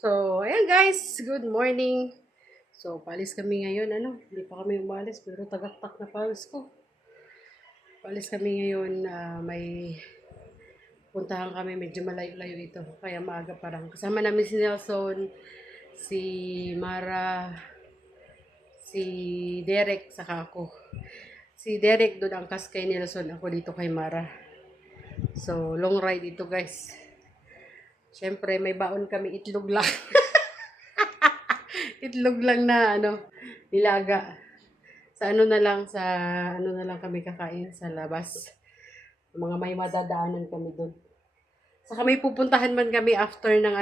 So, ayan guys, good morning. So, paalis kami ngayon, hindi pa kami umalis, pero tagaktak na pawis ko. Paalis kami ngayon, may puntahan kami, medyo malayo-layo ito, kaya maaga parang. Kasama namin si Nelson, si Mara, si Derek, saka ako. Si Derek doon angkas kay Nelson, ako dito kay Mara. So, long ride ito guys. Siyempre, may baon kami, itlog lang. Itlog lang na nilaga. Sa ano na lang kami kakain sa labas. Mga may madadaanan kami doon. Saka may pupuntahan man kami after ng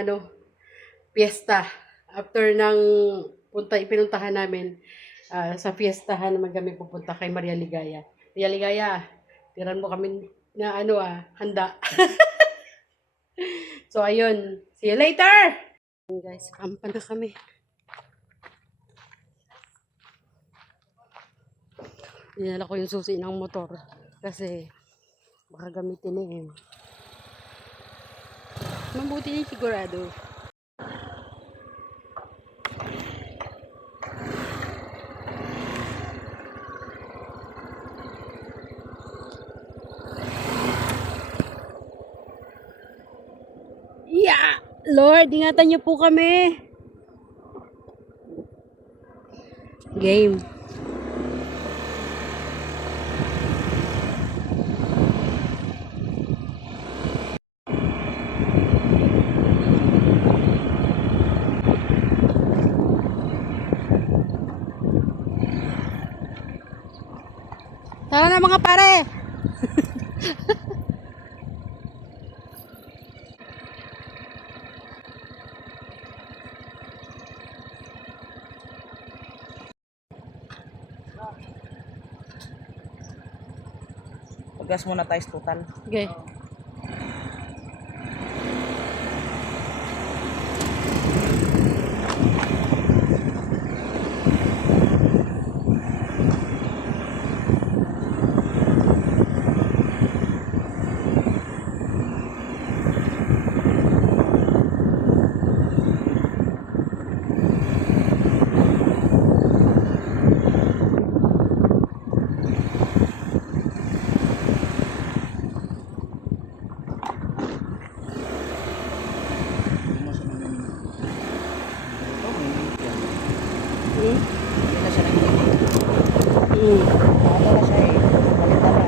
fiesta. After ng pinuntahan namin sa fiestahan naman kami pupunta kay Maria Ligaya. Maria Ligaya, tiran mo kami na handa. So ayun, see you later. Guys, kampa na kami. Dinala ko yung susi ng motor kasi baka gamitin eh. Mabuti na sigurado. Yeah! Lord, ingatan niyo po kami. Game. Tara na mga pare. Gas muna tayo total. Okay. Hindi na siya nagiging. Ano na siya eh. Balitan na.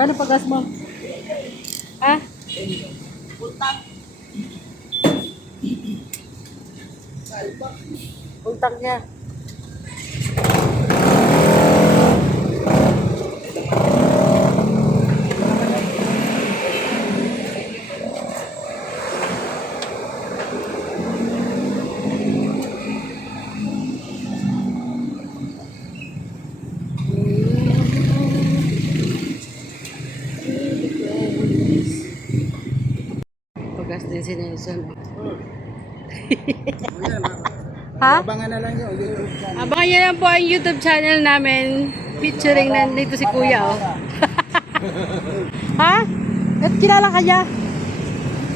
Kano pagas mo? Ha? Utang niya. Pagas din si Nelson. Ha? Abangan na lang yung YouTube channel. Abangan nyo lang po ang YouTube channel namin. Featuring nandito si Kuya. Oh. Ha? At kilala ka niya?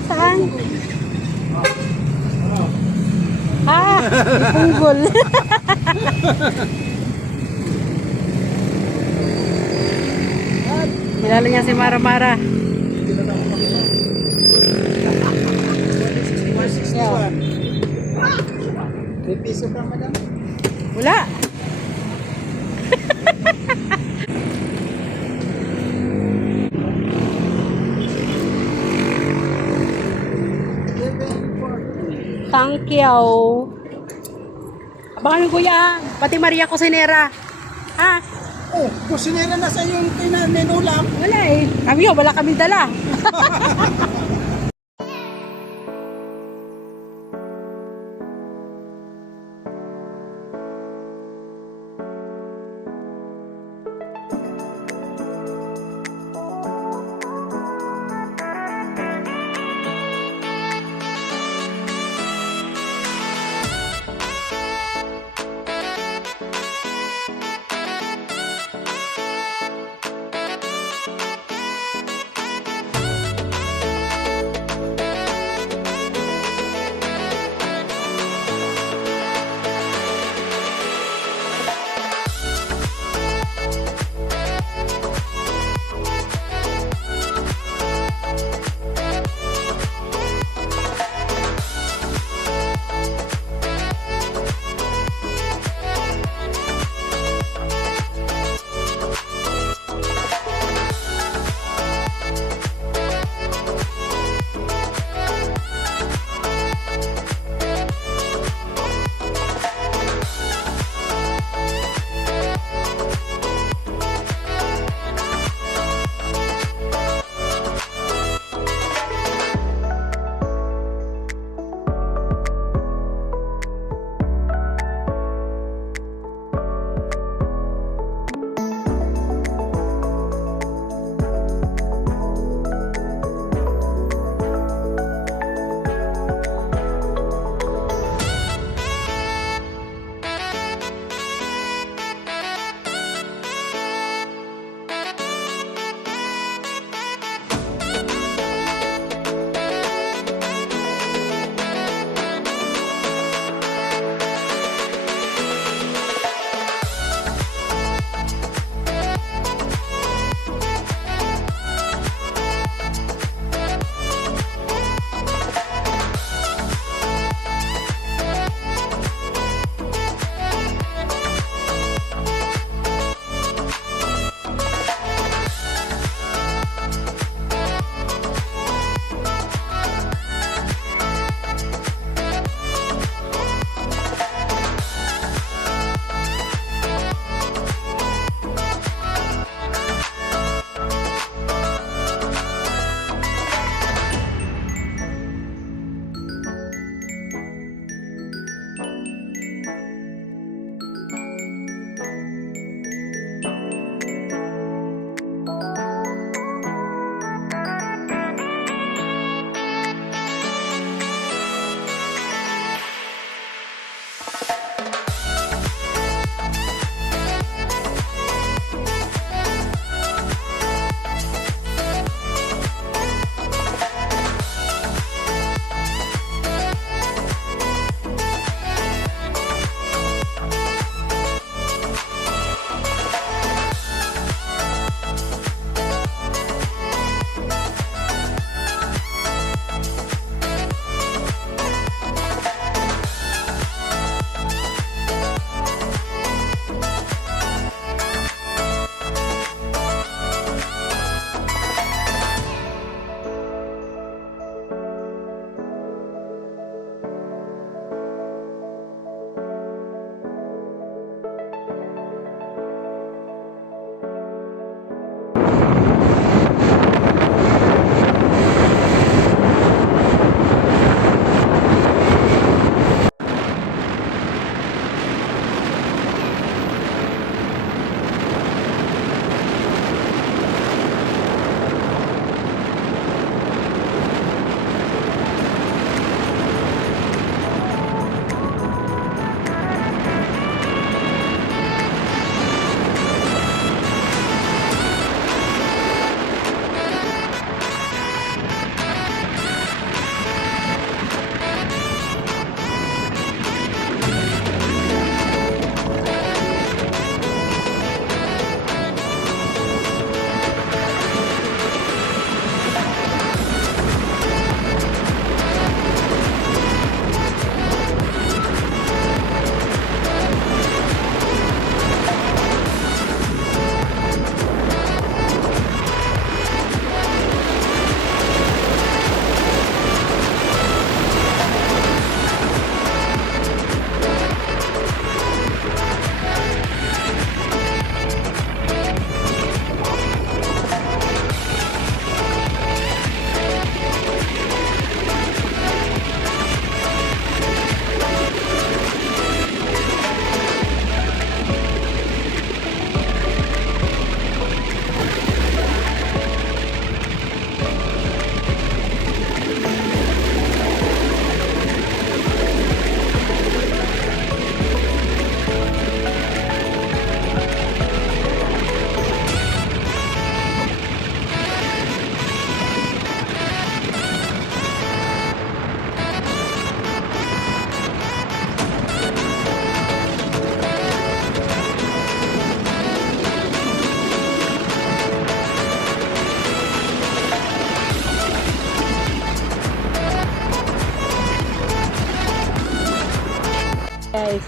Saan? Ah, ipunggol. Kilala niya si Mara Mara. May piso ka, madam? Wala. Thank you. Abangan mo kuya, pati Maria Cosinera. Ha? Oh, kusinera na sa yung tinanin ulam. Wala eh. Kami wala kaming dala.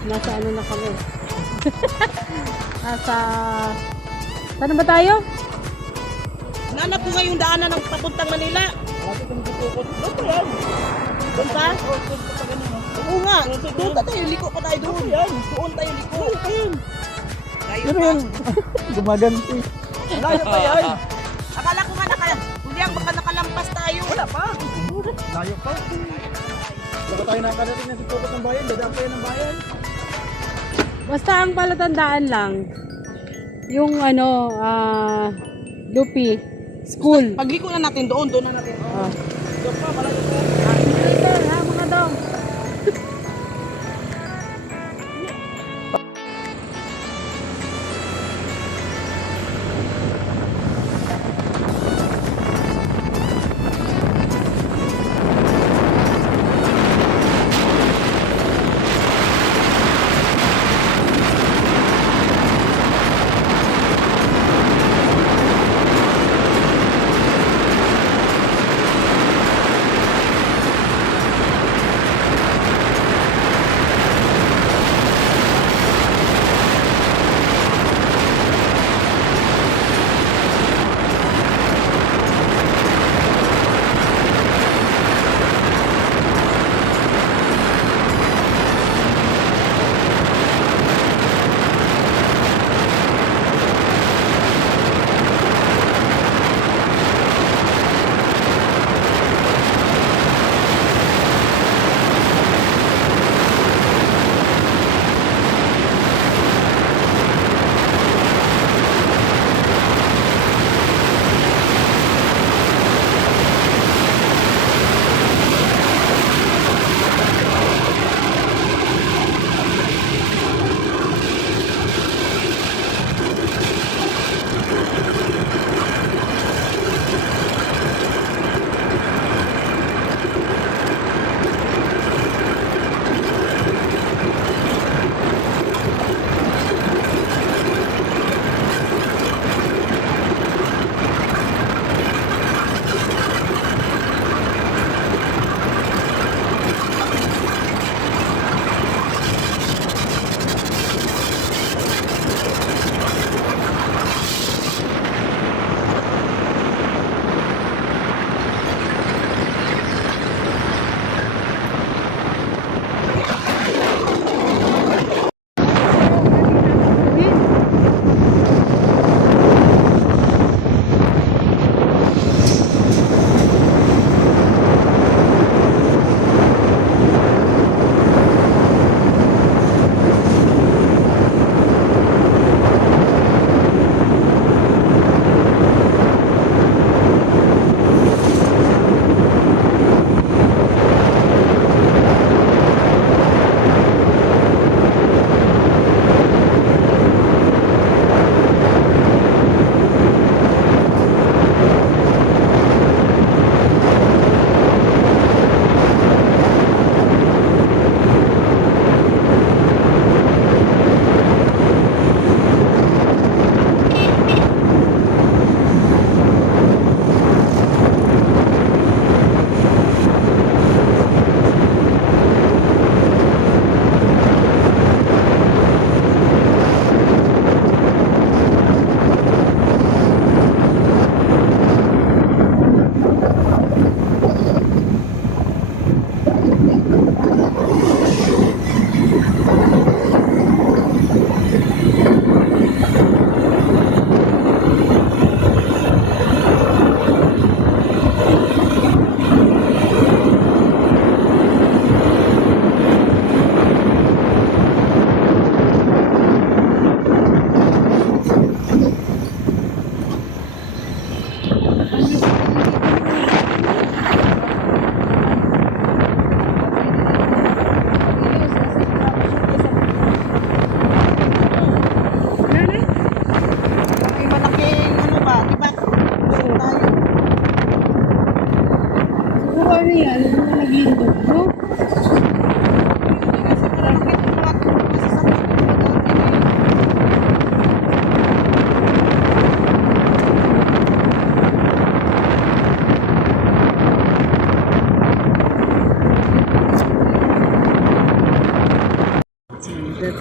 Nasa ano na kami. Nasa... Saan ba tayo? Nanap ko nga yung daanan ng papuntang Manila. Doon pa yan. Doon pa? Oo nga. Doon pa tayo. Liko pa tayo doon. Doon tayo liko. Layo pa. Gumaganti. Layo pa yan. Akala ko nga Juliang, baka nakalampas tayo. Wala pa. Layo pa. Baka tayo nakakarating na si Pukot ng bayan. Dadaan pa yan ng bayan. Basta ang palatandaan lang, yung ano, Lupi, school. Pagliko na natin doon na natin. Oh. Doon pa, malayo pa. Later, ha mga dong.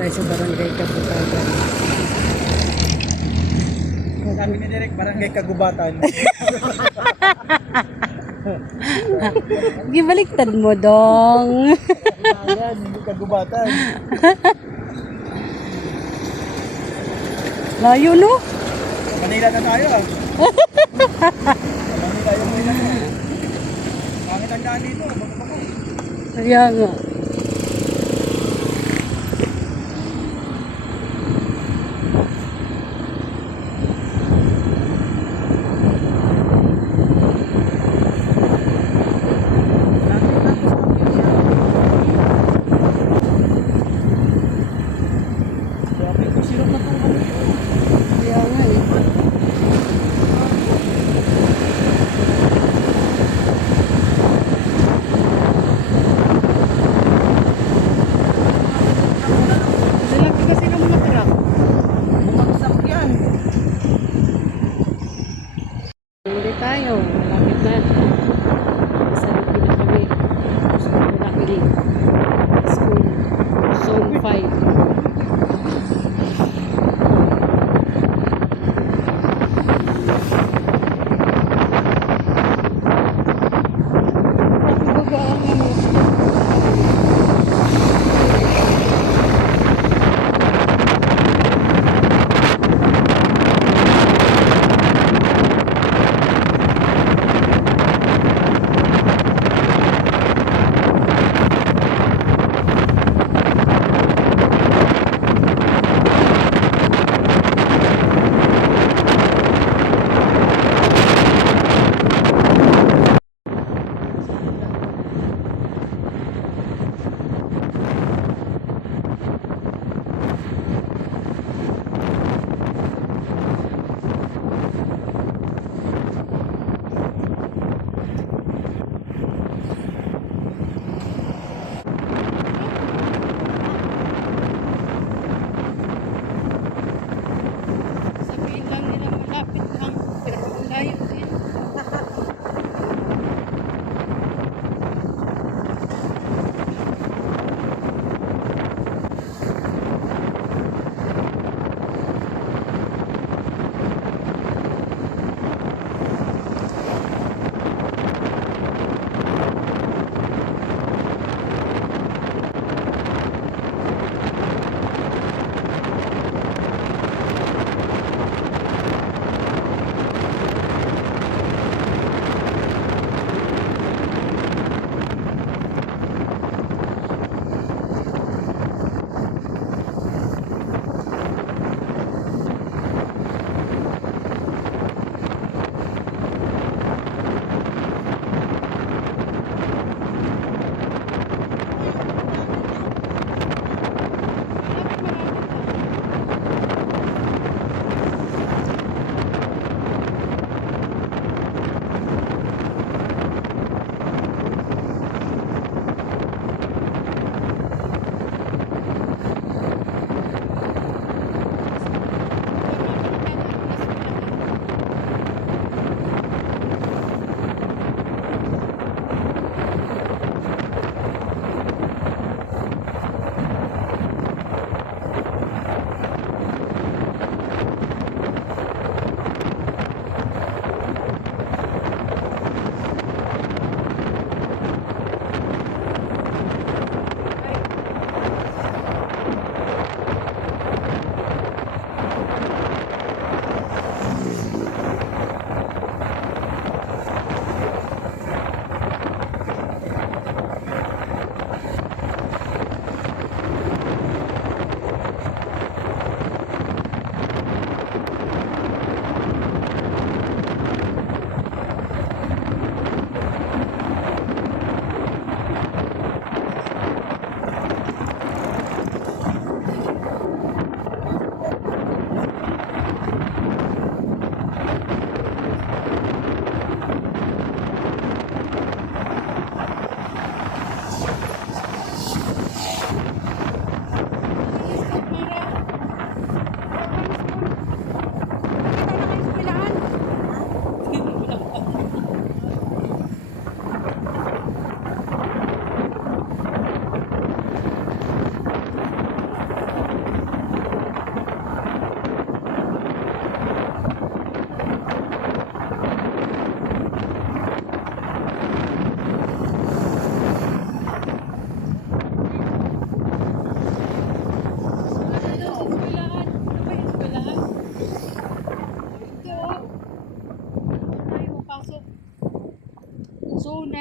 tayo sa barangay Kaputagan. Sabi ni Derek, barangay Kagubatan. Gibaliktad mo dong. Ayan, hindi Kagubatan. Layo no? Manila na tayo ah. Manila yung Manila na. Pangit ang daan dito. Baka. Kaya nga. Grabe ko, sirap na ito. Kaya nga eh.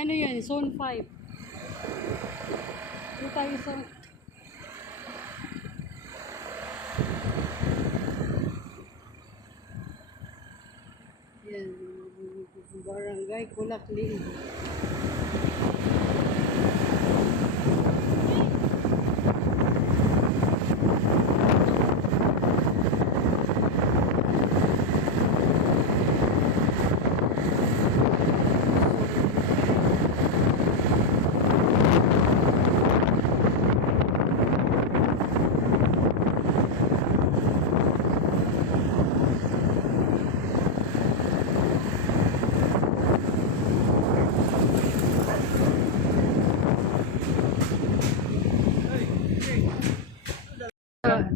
ano yan, zone 5. Dito tayo sa... Yan, Barangay Kulakling.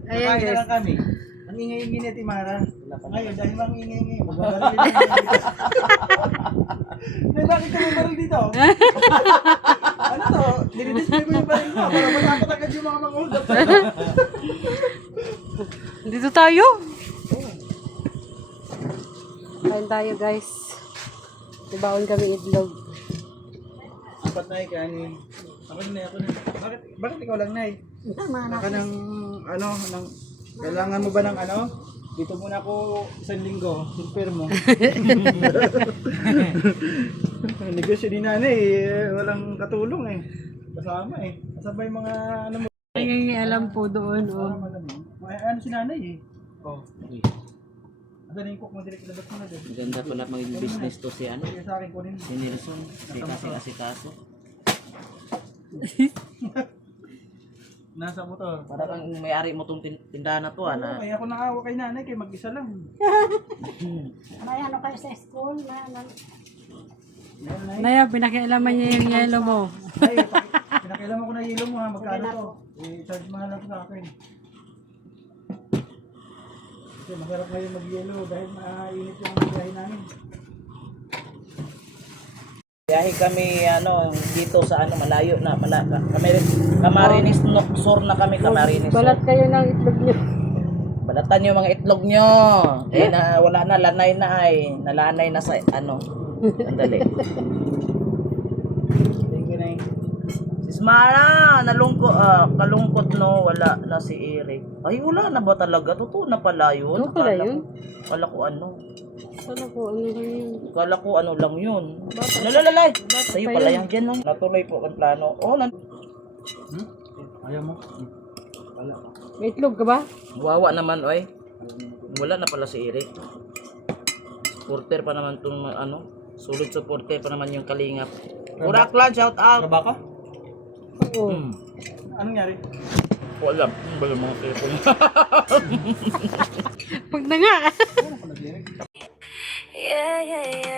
Ayan Kain na guys. lang kami. Ang ingay-ingay ni Timara. Ngayon, dahil mga ingay-ingay, magbabaril dito. May bakit ka may baril dito? Ano to? Dinidisplay mo yung baril mo para matakot agad yung mga hold up. Dito tayo. Kain tayo guys. Ibaon kami itlog. Apat na kanin. Ako na, ako na. Bakit ikaw lang, Nay? Naka ng, ano, ng, kailangan mo ba ng ano? Dito muna ako isang linggo, silper mo. Negosyo din nanay, walang katulong eh. Kasama eh. Kasama yung mga ano mo. Ay, alam po doon. Oh. Ano si nanay eh. Oh. Asa na yung cook mo direct labas mo na doon. Ganda pala maging business to si ano, Kaya sa akin kunin. si Nelson, si asikaso. Nasa motor. Para kang may-ari mo tong tindahan na to, Oo, na kaya ako naawa kay nanay kay mag-isa lang. May ano kayo sa school? May ano? Nanay. Naya, pinakialaman niya yung yelo mo. Ay, pinakailan ko na yelo mo ha, magkano to? I-charge mo na lang sa akin. Kasi masarap ngayon mag-yelo dahil mainit yung biyahe namin. biyahe kami ano dito sa ano malayo na Camarines Sur na kami, Camarines Sur. Balat kayo ng itlog niyo. Balatan yung mga itlog nyo. Eh na wala na, lanay na ay. Nalanay na sa ano. Sandali. Thank you, Nay. Sis Mara, kalungkot no, wala na si Eric. Ay wala na ba talaga? Totoo na pala yun. Ano pala yun? Kala ko ano. Sana po, ano lang yun. Kala ko ano lang yun. Lalalay. Sa'yo pala yan dyan. No? Natuloy po ang plano. Oh, Ayaw mo? Wala. May itlog ka ba? wawa naman oy. Wala na pala si Eric. Supporter pa naman itong ano. Solid supporter pa naman yung Kalingap. Uraklan, shout out. Traba ka? Oo. Anong nangyari? Wala. Ba yung mga telepono? Pag na nga. Ano ka nag-lyric? Yeah, yeah, yeah.